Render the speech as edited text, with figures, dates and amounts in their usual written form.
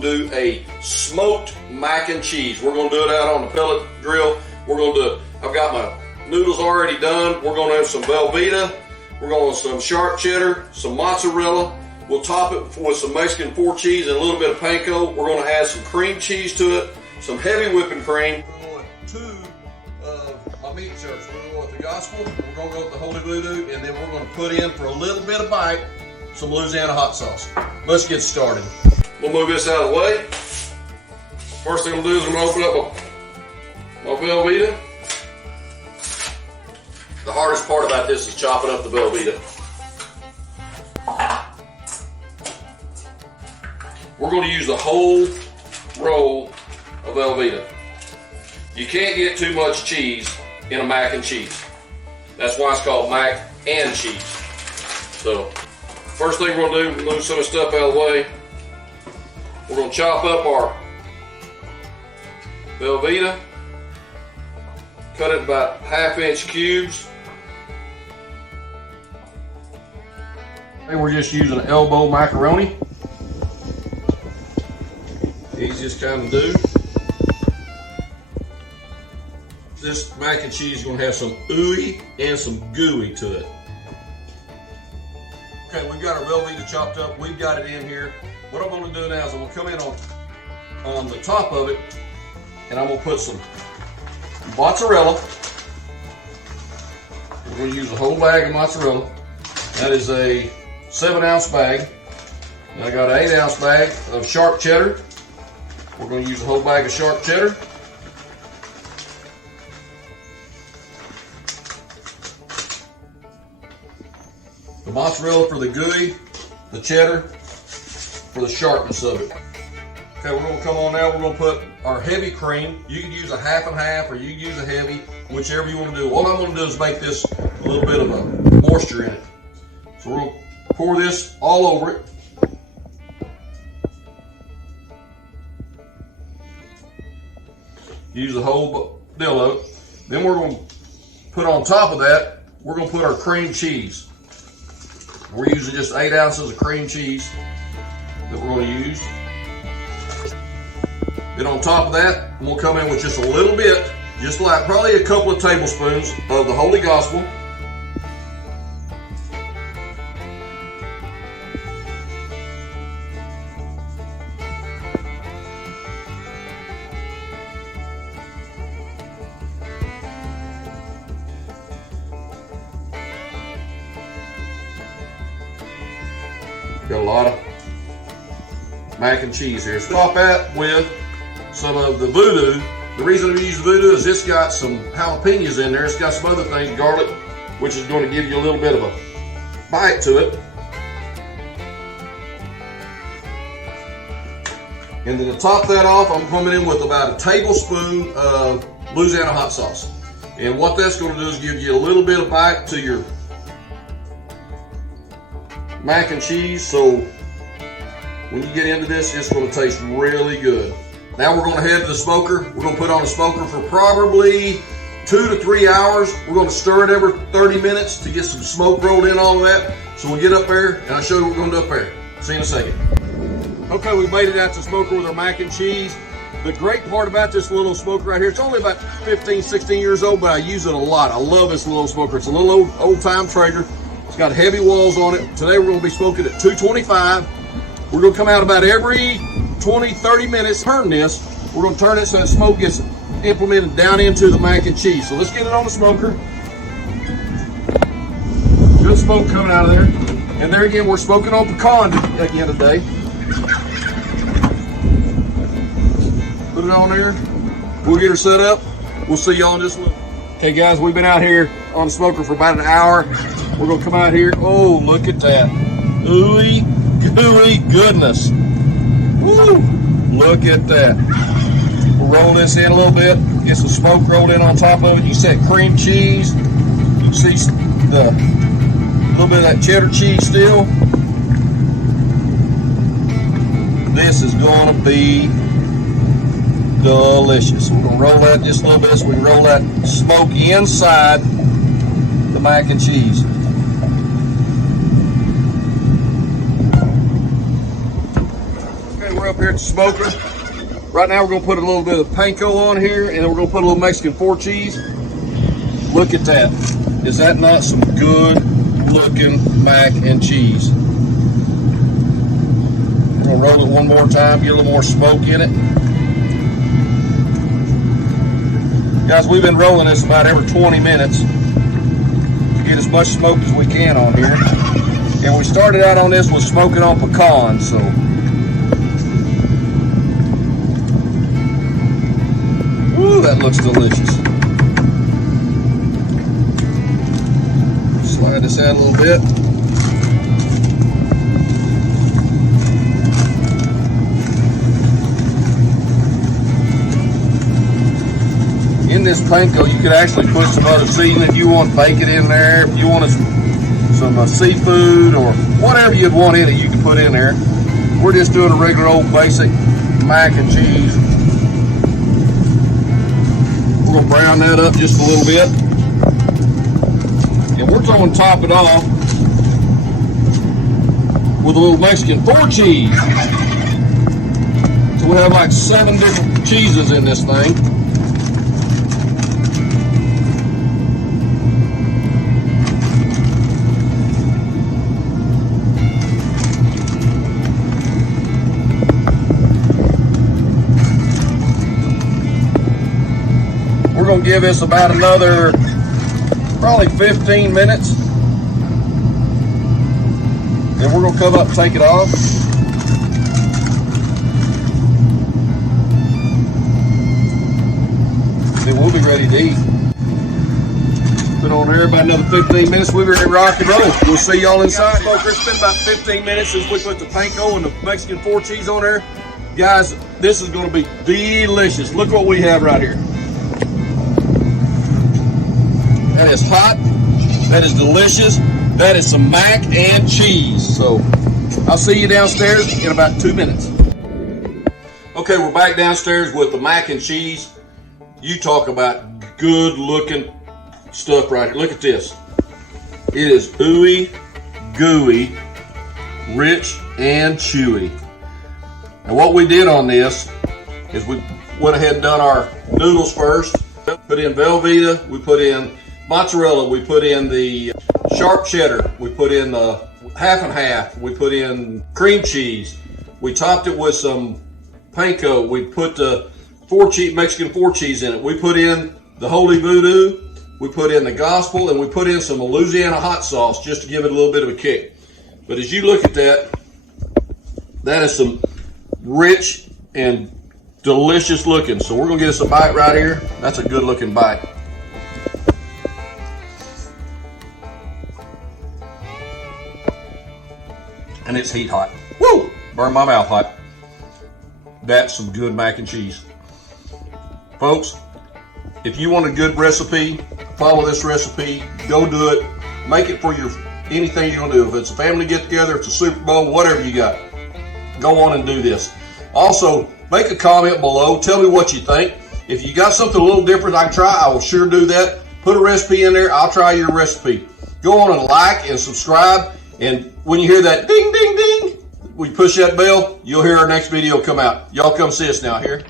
going to do a smoked mac and cheese. We're going to do it out on the pellet grill. We're going to do it. I've got my noodles already done. We're going to have some Velveeta. We're going to have some sharp cheddar, some mozzarella. We'll top it with some Mexican 4 cheese and a little bit of panko. We're going to add some cream cheese to it, some heavy whipping cream. We're going to 2 of my meat shirts. We're going to go with the gospel. We're going to go with the holy voodoo, and then we're going to put in for a little bit of bite some Louisiana hot sauce. Let's get started. We'll move this out of the way. First thing I'm going to do is I'm going to open up my Velveeta. The hardest part about this is chopping up the Velveeta. We're going to use the whole roll of Velveeta. You can't get too much cheese in a mac and cheese. That's why it's called mac and cheese. So, first thing we're going to do, move some of the stuff out of the way. We're going to chop up our Velveeta. Cut it about 1/2-inch cubes. And we're just using an elbow macaroni. Easiest kind to do. This mac and cheese is going to have some ooey and some gooey to it. Okay, we've got our Velveeta chopped up. We've got it in here. What I'm going to do now is I'm going to come in on the top of it, and I'm going to put some mozzarella. We're going to use a whole bag of mozzarella. That is a 7-ounce bag. And I got an 8-ounce bag of sharp cheddar. We're going to use a whole bag of sharp cheddar. The mozzarella for the gooey, the cheddar for the sharpness of it. Okay, we're going to come on now. We're going to put our heavy cream. You can use a 1/2 and 1/2, or you can use a heavy, whichever you want to do. All I'm going to do is make this a little bit of a moisture in it. So we're going to pour this all over it. Use the whole dillo. Then we're going to put on top of that, we're going to put our cream cheese. We're using just 8 ounces of cream cheese that we're going to use. Then on top of that, I'm going to come in with just a little bit, just like probably a couple of tablespoons of the Holy Gospel. Got a lot of mac and cheese here. So top that with some of the voodoo. The reason we use the voodoo is it's got some jalapenos in there. It's got some other things, garlic, which is going to give you a little bit of a bite to it. And then to top that off, I'm coming in with about a tablespoon of Louisiana hot sauce. And what that's going to do is give you a little bit of bite to your mac and cheese, so when you get into this, it's going to taste really good. Now we're going to head to the smoker. We're going to put on the smoker for probably 2 to 3 hours. We're going to stir it every 30 minutes to get some smoke rolled in, all of that. So we'll get up there, and I'll show you what we're going to do up there. See you in a second. Okay, we made it out to the smoker with our mac and cheese. The great part about this little smoker right here, it's only about 15, 16 years old, but I use it a lot. I love this little smoker. It's a little old-time Traeger. It's got heavy walls on it. Today we're going to be smoking at 225. We're going to come out about every 20, 30 minutes. Turn this. We're going to turn it so that smoke gets implemented down into the mac and cheese. So let's get it on the smoker. Good smoke coming out of there. And there again, we're smoking on pecan again today. Put it on there. We'll get her set up. We'll see y'all in just a little. Okay guys, we've been out here on the smoker for about an hour. We're gonna come out here. Oh, look at that. Ooey, gooey goodness. Woo, look at that. We'll roll this in a little bit, get some smoke rolled in on top of it. You see cream cheese. You see the little bit of that cheddar cheese still. This is gonna be delicious. We're gonna roll that just a little bit so we can roll that smoke inside the mac and cheese. Okay, we're up here at the smoker. Right now we're gonna put a little bit of panko on here, and then we're gonna put a little Mexican 4 cheese. Look at that. Is that not some good looking mac and cheese? We're gonna roll it one more time, get a little more smoke in it. Guys, we've been rolling this about every 20 minutes to get as much smoke as we can on here. And we started out on this with smoking on pecans, so. Ooh, that looks delicious. Slide this out a little bit. In this panko, you could actually put some other seasoning if you want bacon in there, if you wanted some seafood or whatever you'd want in it, you can put in there. We're just doing a regular old basic mac and cheese. We're gonna brown that up just a little bit. And we're going to top it off with a little Mexican 4 cheese. So we have like 7 different cheeses in this thing. We're going to give this about another probably 15 minutes. Then we're going to come up and take it off. Then we'll be ready to eat. Put on there about another 15 minutes. We'll be ready to rock and roll. We'll see y'all inside. It's been about 15 minutes since we put the panko and the Mexican 4 cheese on there. Guys, this is going to be delicious. Look what we have right here. That is hot, that is delicious, that is some mac and cheese. So, I'll see you downstairs in about 2 minutes. Okay, we're back downstairs with the mac and cheese. You talk about good looking stuff right here. Look at this. It is ooey, gooey, rich, and chewy. And what we did on this is we went ahead and done our noodles first. Put in Velveeta, we put in mozzarella, we put in the sharp cheddar, we put in the half and half, we put in cream cheese, we topped it with some panko, we put the Mexican 4 cheese in it, we put in the Holy Voodoo, we put in the Gospel, and we put in some Louisiana hot sauce just to give it a little bit of a kick. But as you look at that, that is some rich and delicious looking. So we're gonna get us a bite right here. That's a good looking bite. And it's heat hot. Woo! Burn my mouth hot. That's some good mac and cheese. Folks, if you want a good recipe, follow this recipe, go do it. Make it for anything you're gonna do. If it's a family get together, it's a Super Bowl, whatever you got, go on and do this. Also, make a comment below, tell me what you think. If you got something a little different I can try, I will sure do that. Put a recipe in there, I'll try your recipe. Go on and like and subscribe. And when you hear that ding, ding, ding, when you push that bell, you'll hear our next video come out. Y'all come see us now here.